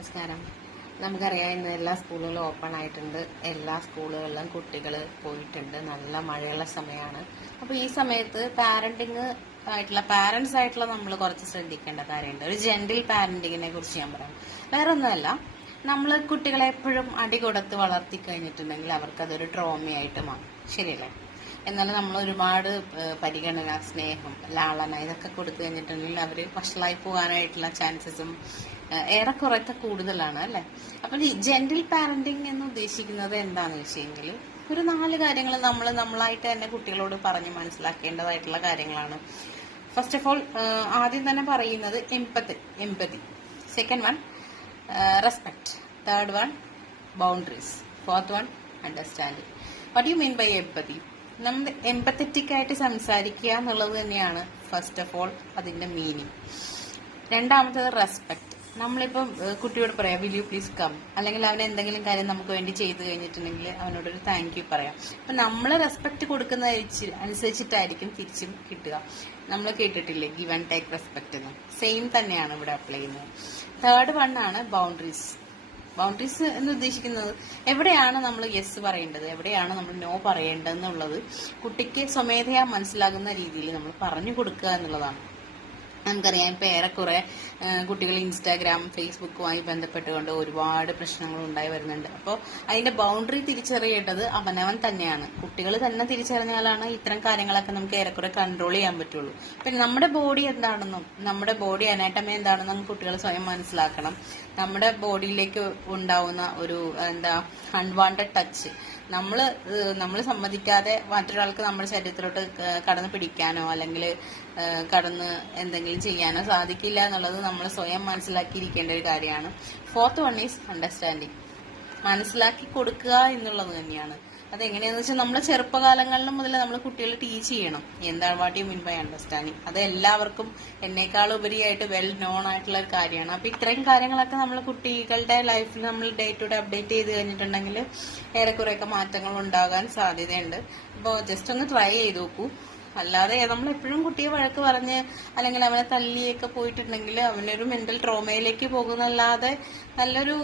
നമസ്കാരം. നമുക്കറിയാം ഇന്ന് എല്ലാ സ്കൂളുകളും ഓപ്പൺ ആയിട്ടുണ്ട്. എല്ലാ സ്കൂളുകളിലും കുട്ടികൾ പോയിട്ടുണ്ട്. നല്ല മഴയുള്ള സമയമാണ്. അപ്പോൾ ഈ സമയത്ത് പാരന്റ്സ് ആയിട്ടുള്ള നമ്മൾ കുറച്ച് ശ്രദ്ധിക്കേണ്ട കാര്യമുണ്ട്. ഒരു ജെന്റിൽ പാരന്റിങ്ങിനെ കുറിച്ച് ഞാൻ പറയാം. വേറെ ഒന്നുമല്ല, നമ്മൾ കുട്ടികളെ എപ്പോഴും അടി കൊടുത്ത് വളർത്തി കഴിഞ്ഞിട്ടുണ്ടെങ്കിൽ അവർക്കതൊരു ട്രോമയായിട്ട് മാറും. ശരിയല്ലേ? എന്നാലും നമ്മൾ ഒരുപാട് പരിഗണന, സ്നേഹം, ലാളന ഇതൊക്കെ കൊടുത്തു കഴിഞ്ഞിട്ടുണ്ടെങ്കിൽ അവർ വഷളായി പോകാനായിട്ടുള്ള ചാൻസസും ഏറെക്കുറെയൊക്കെ കൂടുതലാണ് അല്ലെ. അപ്പൊ ഈ ജെന്റിൽ പാരന്റിങ് എന്ന് ഉദ്ദേശിക്കുന്നത് എന്താണെന്ന് വെച്ചെങ്കിൽ ഒരു 4 കാര്യങ്ങൾ നമ്മൾ നമ്മളായിട്ട് തന്നെ കുട്ടികളോട് പറഞ്ഞ് മനസ്സിലാക്കേണ്ടതായിട്ടുള്ള കാര്യങ്ങളാണ്. ഫസ്റ്റ് ഓഫ് ഓൾ, ആദ്യം തന്നെ പറയുന്നത് empathy. Second one respect. Third one boundaries. Fourth one understanding. What you mean by empathy? നമ്മൾ എംപത്തറ്റിക് ആയിട്ട് സംസാരിക്കുക എന്നുള്ളത് തന്നെയാണ് ഫസ്റ്റ് ഓഫ് ഓൾ അതിന്റെ മീനിങ്. രണ്ടാമത്തത് റെസ്പെക്ട്. നമ്മളിപ്പം കുട്ടിയോട് പറയാം, വിൽ യു പ്ലീസ് കം, അല്ലെങ്കിൽ അവൻ എന്തെങ്കിലും കാര്യം നമുക്ക് വേണ്ടി ചെയ്തു കഴിഞ്ഞിട്ടുണ്ടെങ്കിൽ അവനോടൊരു താങ്ക് യു പറയാം. അപ്പൊ നമ്മൾ റെസ്പെക്ട് കൊടുക്കുന്ന അനുസരിച്ചിട്ടായിരിക്കും തിരിച്ചും കിട്ടുക. നമ്മൾ കേട്ടിട്ടില്ലേ ഗിവ് ആൻഡ് ടേക്ക് റെസ്പെക്ട് എന്ന്? സെയിം തന്നെയാണ് ഇവിടെ അപ്ലൈ ചെയ്യുന്നത്. തേർഡ് വൺ ആണ് ബൗണ്ടറീസ്. ബൗണ്ടറീസ് എന്ന് ഉദ്ദേശിക്കുന്നത് എവിടെയാണ് നമ്മൾ യെസ് പറയേണ്ടത്, എവിടെയാണ് നമ്മൾ നോ പറയേണ്ടതെന്നുള്ളത് കുട്ടിക്ക് സ്വമേധയാ മനസ്സിലാകുന്ന രീതിയിൽ നമ്മൾ പറഞ്ഞു കൊടുക്കുക എന്നുള്ളതാണ്. നമുക്കറിയാം, ഇപ്പൊ ഏറെക്കുറെ കുട്ടികൾ ഇൻസ്റ്റാഗ്രാം, ഫേസ്ബുക്കുമായി ബന്ധപ്പെട്ടുകൊണ്ട് ഒരുപാട് പ്രശ്നങ്ങൾ ഉണ്ടായി വരുന്നുണ്ട്. അപ്പോൾ അതിന്റെ ബൗണ്ടറി തിരിച്ചറിയേണ്ടത് അവനവൻ തന്നെയാണ്. കുട്ടികൾ തന്നെ തിരിച്ചറിഞ്ഞാലാണ് ഇത്തരം കാര്യങ്ങളൊക്കെ നമുക്ക് ഏറെക്കുറെ കൺട്രോൾ ചെയ്യാൻ പറ്റുള്ളൂ. പിന്നെ നമ്മുടെ ബോഡി എന്താണെന്നും നമ്മുടെ ബോഡി അനാട്ടമി എന്താണെന്നും കുട്ടികൾ സ്വയം മനസ്സിലാക്കണം. നമ്മുടെ ബോഡിയിലേക്ക് ഉണ്ടാവുന്ന ഒരു അൺവാണ്ടഡ് ടച്ച് നമ്മൾ സമ്മതിക്കാതെ മറ്റൊരാൾക്ക് നമ്മുടെ ശരീരത്തിലോട്ട് കടന്ന് പിടിക്കാനോ അല്ലെങ്കിൽ കടന്ന് എന്തെങ്കിലും ചെയ്യാനോ സാധിക്കില്ല എന്നുള്ളത് നമ്മൾ സ്വയം മനസ്സിലാക്കിയിരിക്കേണ്ട ഒരു കാര്യമാണ്. Fourth one is understanding. മനസ്സിലാക്കി കൊടുക്കുക എന്നുള്ളത് തന്നെയാണ്. അതെങ്ങനെയാന്ന് വെച്ചാൽ നമ്മളെ ചെറുപ്പകാലങ്ങളിൽ മുതൽ നമ്മൾ കുട്ടികളെ ടീച്ച് ചെയ്യണം എന്താണ് what you mean by understanding. അത് എല്ലാവർക്കും എന്നേക്കാൾ ഉപരിയായിട്ട് വെൽ നോൺ ആയിട്ടുള്ള ഒരു കാര്യമാണ്. അപ്പൊ ഇത്രയും കാര്യങ്ങളൊക്കെ നമ്മൾ കുട്ടികളുടെ ലൈഫിൽ നമ്മൾ ഡേ ടു ഡേ അപ്ഡേറ്റ് ചെയ്ത് കഴിഞ്ഞിട്ടുണ്ടെങ്കിൽ ഏറെക്കുറെയൊക്കെ മാറ്റങ്ങൾ ഉണ്ടാകാൻ സാധ്യതയുണ്ട്. അപ്പോൾ ജസ്റ്റ് ഒന്ന് ട്രൈ ചെയ്ത് നോക്കൂ. അല്ലാതെ നമ്മൾ എപ്പോഴും കുട്ടിയെ വഴക്ക് പറഞ്ഞ് അല്ലെങ്കിൽ അവനെ തല്ലിയൊക്കെ പോയിട്ടുണ്ടെങ്കിൽ അവനൊരു മെന്റൽ ട്രോമയിലേക്ക് പോകുന്നല്ലാതെ നല്ലൊരു